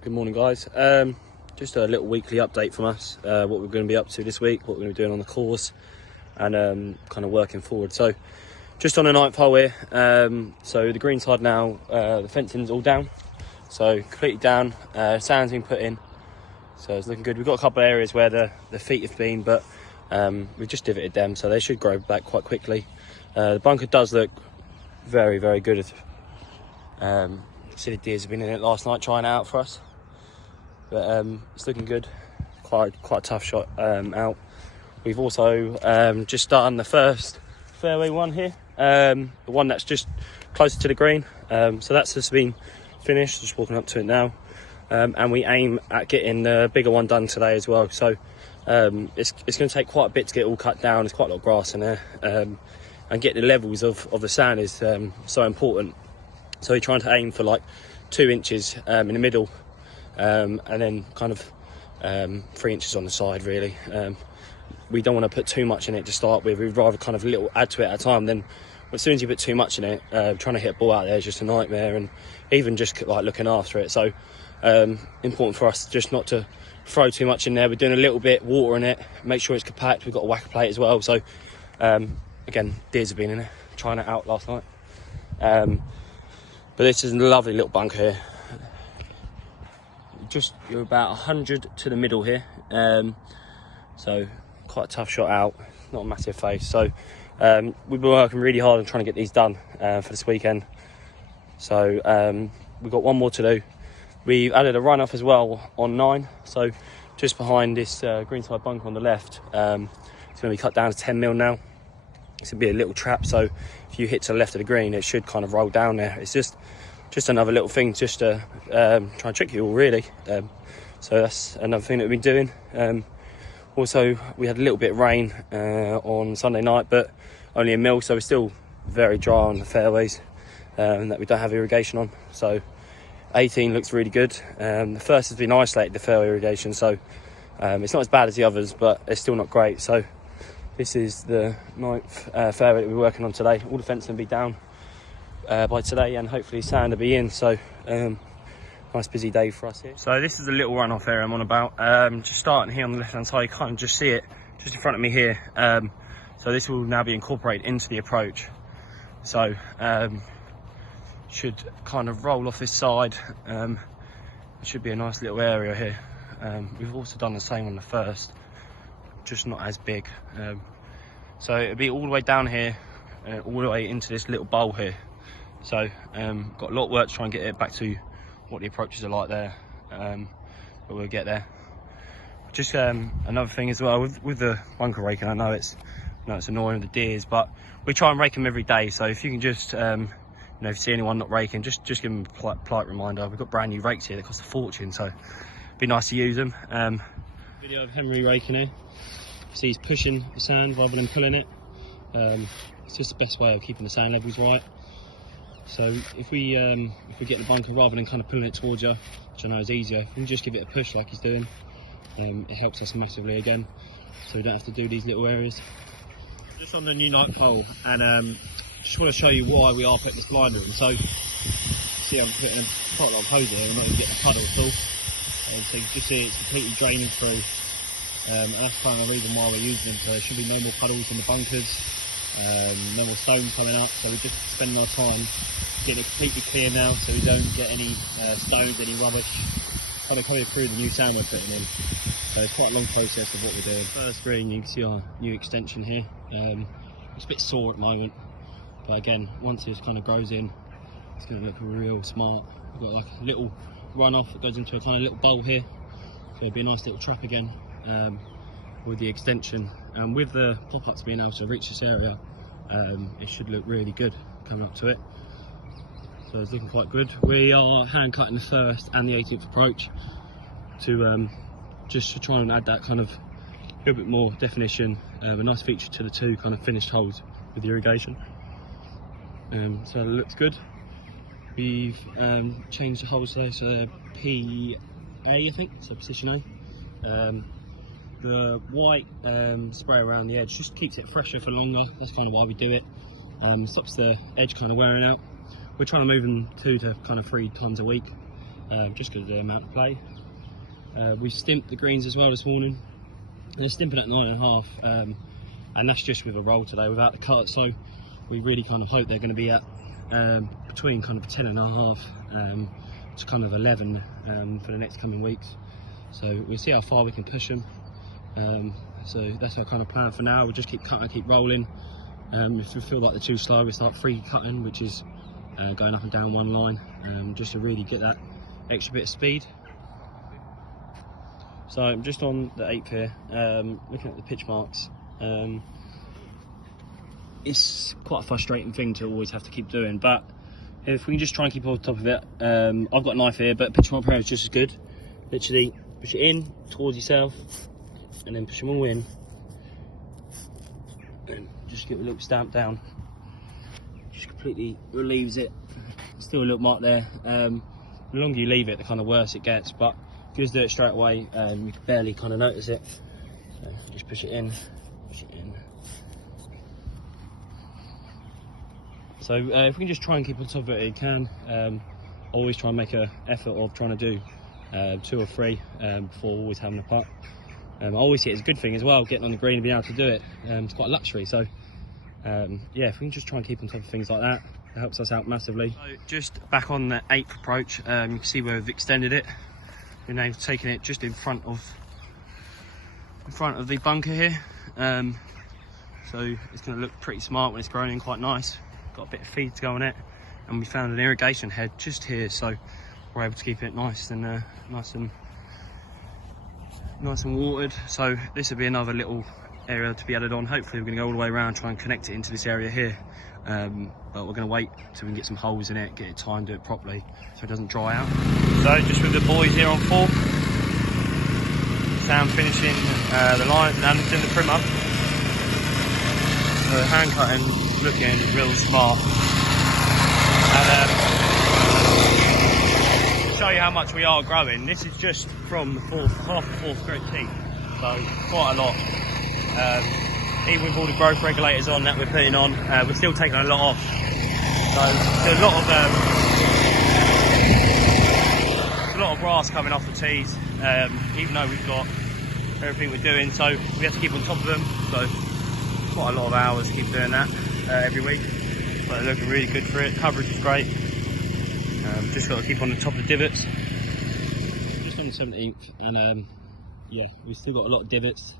Good morning, guys. Just a little weekly update from us, what we're going to be up to this week, what we're going to be doing on the course, and kind of working forward. So just on the 9th hole here, so the green side now, the fencing's all down, so completely down, sand's been put in, so it's looking good. We've got a couple of areas where the feet have been, but we've just divoted them, so they should grow back quite quickly. The bunker does look very, very good. Silly deers have been in it last night trying it out for us, but it's looking good. Quite a tough shot out. We've also just done the first fairway one here, the one that's just closer to the green, so that's just been finished, just walking up to it now, and we aim at getting the bigger one done today as well. So it's going to take quite a bit to get it all cut down. There's quite a lot of grass in there, and get the levels of the sand is so important. So we're trying to aim for like 2 inches in the middle, and then kind of 3 inches on the side, really. We don't want to put too much in it to start with. We'd rather kind of add to it at a time. Then as soon as you put too much in it, trying to hit a ball out there is just a nightmare, and even just like looking after it. So important for us just not to throw too much in there. We're doing a little bit, watering it, make sure it's compact. We've got a whacker plate as well. So again, deers have been in there trying it out last night. But this is a lovely little bunker here. You're about 100 to the middle here. So quite a tough shot out, not a massive face. So we've been working really hard on trying to get these done for this weekend. So we've got one more to do. We've added a runoff as well on 9. So just behind this greenside bunker on the left, it's going to be cut down to 10 mil now. It's going to be a little trap, so if you hit to the left of the green, it should kind of roll down there. It's just another little thing just to try and trick you all, really. So that's another thing that we've been doing. Also, we had a little bit of rain on Sunday night, but only a mil, so we're still very dry on the fairways that we don't have irrigation on. So 18 looks really good. The first has been isolated, the fairway irrigation, so it's not as bad as the others, but it's still not great. So this is the 9th fairway that we're working on today. All the fencing will be down by today, and hopefully sand will be in. So nice busy day for us here. So this is a little runoff area I'm on about. Just starting here on the left hand side, you can't just see it just in front of me here. So this will now be incorporated into the approach. So should kind of roll off this side. It should be a nice little area here. We've also done the same on the first, just not as big. So it'll be all the way down here, all the way into this little bowl here. So got a lot of work to try and get it back to what the approaches are like there, but we'll get there. Just another thing as well with the bunker raking, I know it's annoying with the deers, but we try and rake them every day. So if you can just if you see anyone not raking, just give them a polite reminder. We've got brand new rakes here that cost a fortune, so it'd be nice to use them. Video of Henry raking here. So he's pushing the sand rather than pulling it. It's just the best way of keeping the sand levels right. So if we get the bunker, rather than kind of pulling it towards you, which I know is easier, if we can just give it a push like he's doing, it helps us massively again, so we don't have to do these little areas. Just on the new 9th hole, and just want to show you why we are putting this blinder in. So see, I'm putting quite a lot of hose here, I'm not even getting a puddle at all. So you can just see it's completely draining through. And that's kind of the reason why we're using them. So there should be no more puddles in the bunkers, no more stone coming up. So we're just spending our time getting it completely clear now, so we don't get any stones, any rubbish kind of coming through the new sand we're putting in. So it's quite a long process of what we're doing. First green, you can see our new extension here. It's a bit sore at the moment, but again, once this kind of grows in, it's going to look real smart. We've got like a little runoff that goes into a kind of little bowl here, so it'll be a nice little trap again. With the extension and with the pop-ups being able to reach this area, it should look really good coming up to it. So it's looking quite good. We are hand cutting the first and the 18th approach to just to try and add that kind of a little bit more definition, a nice feature to the 2 kind of finished holes with the irrigation. So it looks good. We've changed the holes there, so they're PA, I think, so position A. The white spray around the edge just keeps it fresher for longer. That's kind of why we do it. Stops the edge kind of wearing out. We're trying to move them 2 to kind of 3 times a week. just because of the amount of play. We stimped the greens as well this morning. They're stimping at 9.5, and that's just with a roll today without the cut. So we really kind of hope they're going to be at between kind of 10.5 to kind of 11 for the next coming weeks. So we'll see how far we can push them. So that's our kind of plan for now. We'll just keep cutting, keep rolling. If we feel like they're too slow, we start free cutting, which is going up and down one line, just to really get that extra bit of speed. So I'm just on the 8th here, looking at the pitch marks. It's quite a frustrating thing to always have to keep doing, but if we can just try and keep on top of it. I've got a knife here, but pitch mark prayer is just as good. Literally push it in towards yourself and then push them all in and just get a little stamp down. Just completely relieves it. Still a little mark there. The longer you leave it, the kind of worse it gets, but if you just do it straight away, you can barely kind of notice it. So just push it in, push it in. So if we can just try and keep on top of it, you can. Always try and make an effort of trying to do 2 or 3 before always having a putt. I always see it as a good thing as well, getting on the green and being able to do it. It's quite a luxury. So yeah, if we can just try and keep on top of things like that, it helps us out massively. So just back on the 8th approach, you can see where we've extended it. We're now taking it just in front of the bunker here. So it's going to look pretty smart when it's grown in quite nice. Got a bit of feed to go on it, and we found an irrigation head just here, so we're able to keep it nice and watered. So this will be another little area to be added on. Hopefully we're going to go all the way around, try and connect it into this area here, but we're going to wait till we can get some holes in it, get it timed, do it properly so it doesn't dry out. So just with the boys here on 4, Sam finishing the line and doing the trim up. So hand cutting looking real smart. And to show you how much we are growing, this is just from the half the 4th grit tee, so quite a lot. Even with all the growth regulators on that we're putting on, we're still taking a lot off. So there's a lot of grass coming off the tees, even though we've got everything we're doing, so we have to keep on top of them. So quite a lot of hours to keep doing that every week, but they're looking really good for it. Coverage is great. Just got to keep on the top of the divots. Just on the 17th, and yeah, we've still got a lot of divots.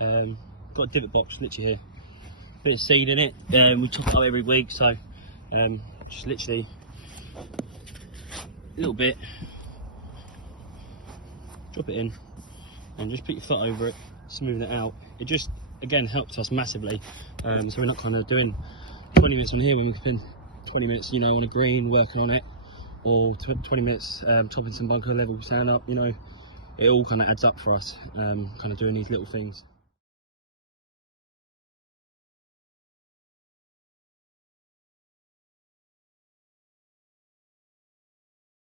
Got a divot box literally here, bit of seed in it. We top it up every week, so just literally a little bit, drop it in, and just put your foot over it, smooth it out. It just again helps us massively. So we're not kind of doing 20 minutes on here when we spend 20 minutes, you know, on a green working on it, or 20 minutes topping some bunker level sand up. You know, it all kind of adds up for us, kind of doing these little things.